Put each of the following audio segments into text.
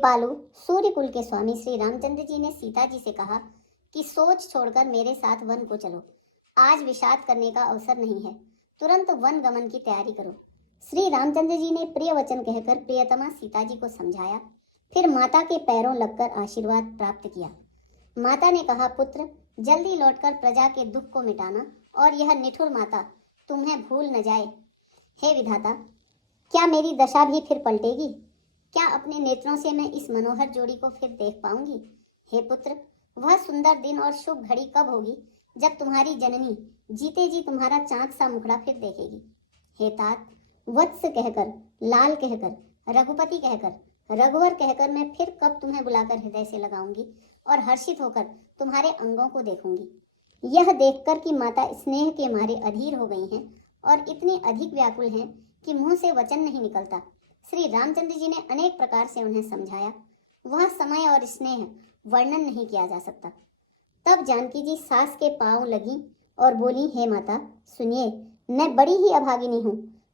कृपालु सूर्यकुल के स्वामी श्री रामचंद्र जी ने सीता जी से कहा कि सोच छोड़कर मेरे साथ वन को चलो। आज विषाद करने का अवसर नहीं है, तुरंत वन गमन की तैयारी करो। श्री रामचंद्र जी ने प्रिय वचन कहकर प्रियतमा सीता जी को समझाया, फिर माता के पैरों लगकर आशीर्वाद प्राप्त किया। माता ने कहा, पुत्र जल्दी लौटकर प्रजा के दुख को मिटाना और यह निठुर माता तुम्हें भूल न जाए। हे विधाता, क्या मेरी दशा भी फिर पलटेगी? क्या अपने नेत्रों से मैं इस मनोहर जोड़ी को फिर देख पाऊंगी? हे पुत्र, वह सुंदर दिन और शुभ घड़ी कब होगी जब तुम्हारी जननी जीते जी तुम्हारा चांद सा मुखड़ा फिर देखेगी? हे तात, वत्स कहकर, लाल कहकर, रघुपति कहकर, रघुवर कहकर मैं फिर कब तुम्हें बुलाकर हृदय से लगाऊंगी और हर्षित होकर तुम्हारे अंगों को देखूंगी। यह देखकर कि माता स्नेह के मारे अधीर हो गई हैं और इतनी अधिक व्याकुल हैं कि मुंह से वचन नहीं निकलता, श्री रामचंद्र जी ने अनेक प्रकार से उन्हें समझाया। वह समय और स्नेह वर्णन नहीं किया जा सकता। तब जानकी जी सास के पांव लगी और बोली, हे माता सुनिए, मैं बड़ी ही अभागिनी हूँ।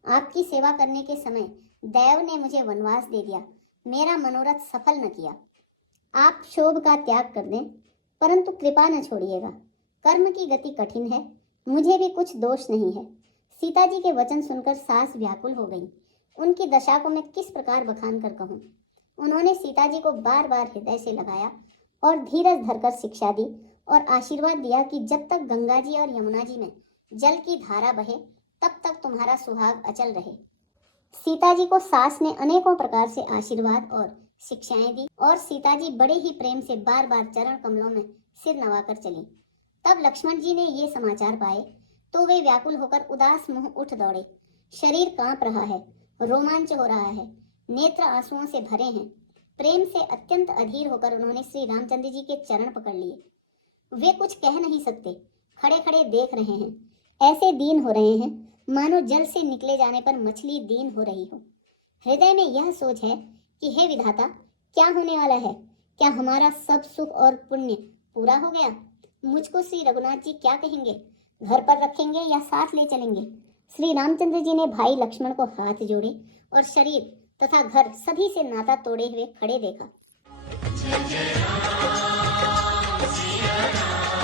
आपकी सेवा करने के समय देव ने मुझे वनवास दे दिया, मेरा मनोरथ सफल न किया। आप क्षोभ का त्याग कर दें, परंतु कृपा न छोड़िएगा। कर्म की गति कठिन है, मुझे भी कुछ दोष नहीं है। सीता जी के वचन सुनकर सास व्याकुल हो गई। उनकी दशा को मैं किस प्रकार बखान कर कहूँ। उन्होंने सीता जी को बार बार हृदय से लगाया और धीरज धरकर शिक्षा दी और आशीर्वाद दिया कि जब तक गंगा जी और यमुना जी में जल की धारा बहे तब तक तुम्हारा सुहाग अचल रहे। सीता जी को सास ने अनेकों प्रकार से आशीर्वाद और शिक्षाएं दी और सीता जी बड़े ही प्रेम से बार बार चरण कमलों में सिर नवाकर चली। तब लक्ष्मण जी ने ये समाचार पाए तो वे व्याकुल होकर उदास मुंह उठ दौड़े। शरीर कांप रहा है, रोमांच हो रहा है, नेत्र आंसुओं से भरे हैं। प्रेम से अत्यंत अधीर होकर उन्होंने श्री रामचंद्र जी के चरण पकड़ लिए। वे कुछ कह नहीं सकते, खड़े खड़े देख रहे हैं। ऐसे दीन हो रहे हैं मानो जल से निकले जाने पर मछली दीन हो रही हो। हृदय में यह सोच है कि हे विधाता, क्या होने वाला है? क्या हमारा सब सुख और पुण्य पूरा हो गया? मुझको श्री रघुनाथ जी क्या कहेंगे? घर पर रखेंगे या साथ ले चलेंगे? श्री रामचंद्र जी ने भाई लक्ष्मण को हाथ जोड़े और शरीर तथा घर सभी से नाता तोड़े हुए खड़े देखा।